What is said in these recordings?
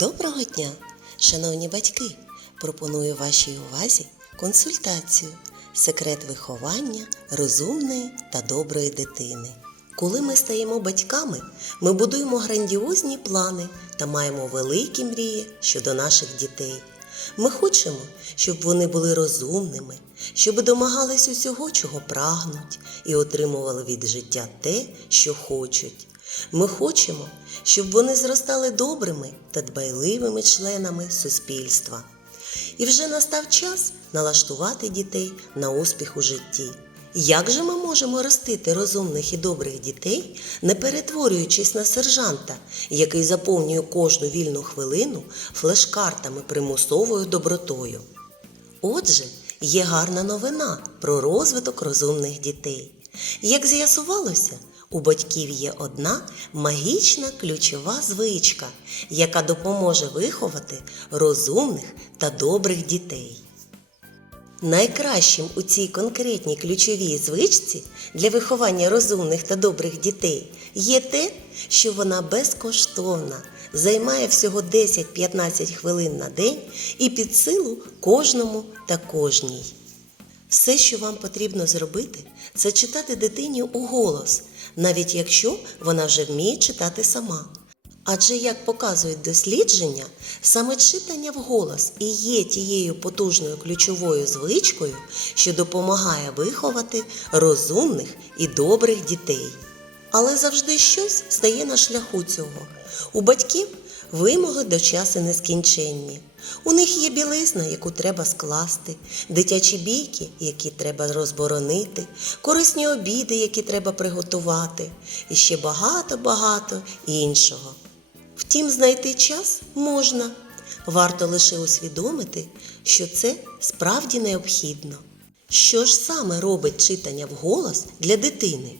Доброго дня, шановні батьки! Пропоную вашій увазі консультацію Секрет виховання розумної та доброї дитини. Коли ми стаємо батьками, ми будуємо грандіозні плани та маємо великі мрії щодо наших дітей. Ми хочемо, щоб вони були розумними, щоб домагались усього, чого прагнуть, і отримували від життя те, що хочуть. Ми хочемо, щоб вони зростали добрими та дбайливими членами суспільства. І вже настав час налаштувати дітей на успіх у житті. Як же ми можемо ростити розумних і добрих дітей, не перетворюючись на сержанта, який заповнює кожну вільну хвилину флешкартами примусовою добротою? Отже, є гарна новина про розвиток розумних дітей. Як з'ясувалося, у батьків є одна магічна ключова звичка, яка допоможе виховати розумних та добрих дітей. Найкращим у цій конкретній ключовій звичці для виховання розумних та добрих дітей є те, що вона безкоштовна, займає всього 10-15 хвилин на день і під силу кожному та кожній. Все, що вам потрібно зробити, це читати дитині у голос, навіть якщо вона вже вміє читати сама. Адже, як показують дослідження, саме читання вголос і є тією потужною ключовою звичкою, що допомагає виховати розумних і добрих дітей. Але завжди щось стає на шляху цього. У батьків вимоги до часу нескінченні. У них є білизна, яку треба скласти, дитячі бійки, які треба розборонити, корисні обіди, які треба приготувати, і ще багато-багато іншого. Втім, знайти час можна. Варто лише усвідомити, що це справді необхідно. Що ж саме робить читання вголос для дитини?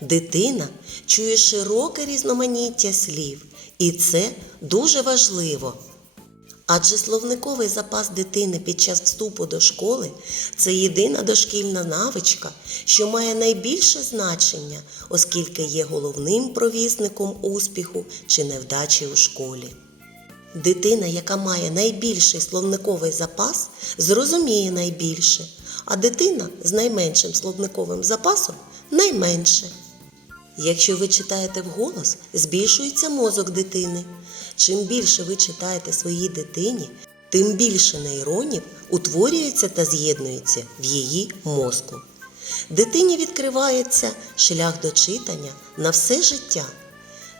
Дитина чує широке різноманіття слів, і це дуже важливо. Адже словниковий запас дитини під час вступу до школи це єдина дошкільна навичка, що має найбільше значення, оскільки є головним провісником успіху чи невдачі у школі. Дитина, яка має найбільший словниковий запас, зрозуміє найбільше, а дитина з найменшим словниковим запасом найменше. Якщо ви читаєте вголос, збільшується мозок дитини. Чим більше ви читаєте своїй дитині, тим більше нейронів утворюється та з'єднується в її мозку. Дитині відкривається шлях до читання на все життя.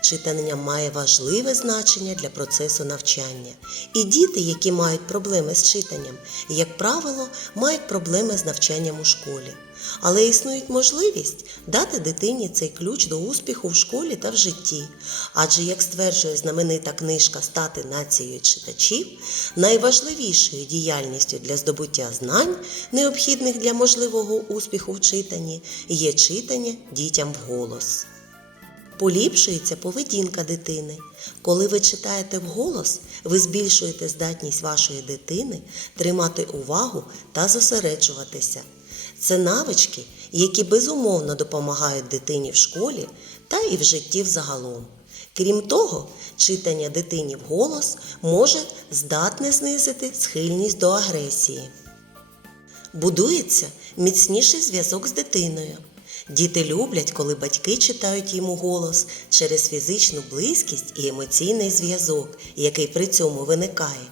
Читання має важливе значення для процесу навчання. І діти, які мають проблеми з читанням, як правило, мають проблеми з навчанням у школі. Але існує можливість дати дитині цей ключ до успіху в школі та в житті. Адже, як стверджує знаменита книжка Стати нацією читачів, найважливішою діяльністю для здобуття знань, необхідних для можливого успіху в читанні, є читання дітям вголос. Поліпшується поведінка дитини. Коли ви читаєте вголос, ви збільшуєте здатність вашої дитини тримати увагу та зосереджуватися. Це навички, які безумовно допомагають дитині в школі та і в житті взагалом. Крім того, читання дитині вголос може здатне знизити схильність до агресії. Будується міцніший зв'язок з дитиною. Діти люблять, коли батьки читають їм у голос через фізичну близькість і емоційний зв'язок, який при цьому виникає.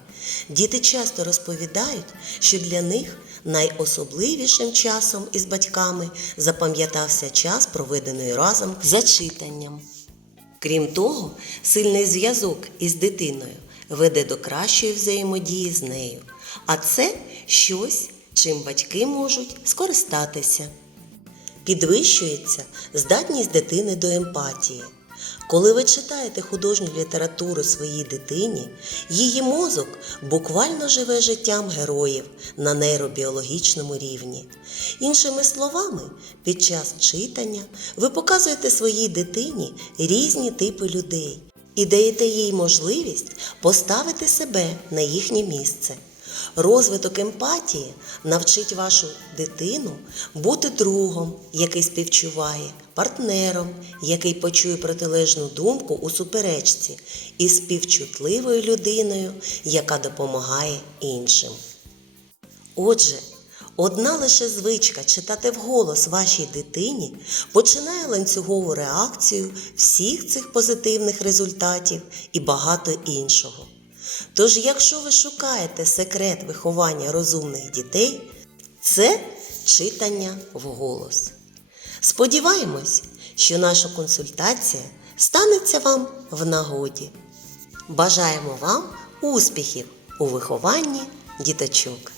Діти часто розповідають, що для них найособливішим часом із батьками запам'ятався час, проведений разом за читанням. Крім того, сильний зв'язок із дитиною веде до кращої взаємодії з нею, а це щось, чим батьки можуть скористатися. Підвищується здатність дитини до емпатії. Коли ви читаєте художню літературу своїй дитині, її мозок буквально живе життям героїв на нейробіологічному рівні. Іншими словами, під час читання ви показуєте своїй дитині різні типи людей і даєте їй можливість поставити себе на їхнє місце. Розвиток емпатії навчить вашу дитину бути другом, який співчуває, партнером, який почує протилежну думку у суперечці, і співчутливою людиною, яка допомагає іншим. Отже, одна лише звичка читати вголос вашій дитині починає ланцюгову реакцію всіх цих позитивних результатів і багато іншого. Тож, якщо ви шукаєте секрет виховання розумних дітей, це читання вголос. Сподіваємось, що наша консультація станеться вам в нагоді. Бажаємо вам успіхів у вихованні діточок.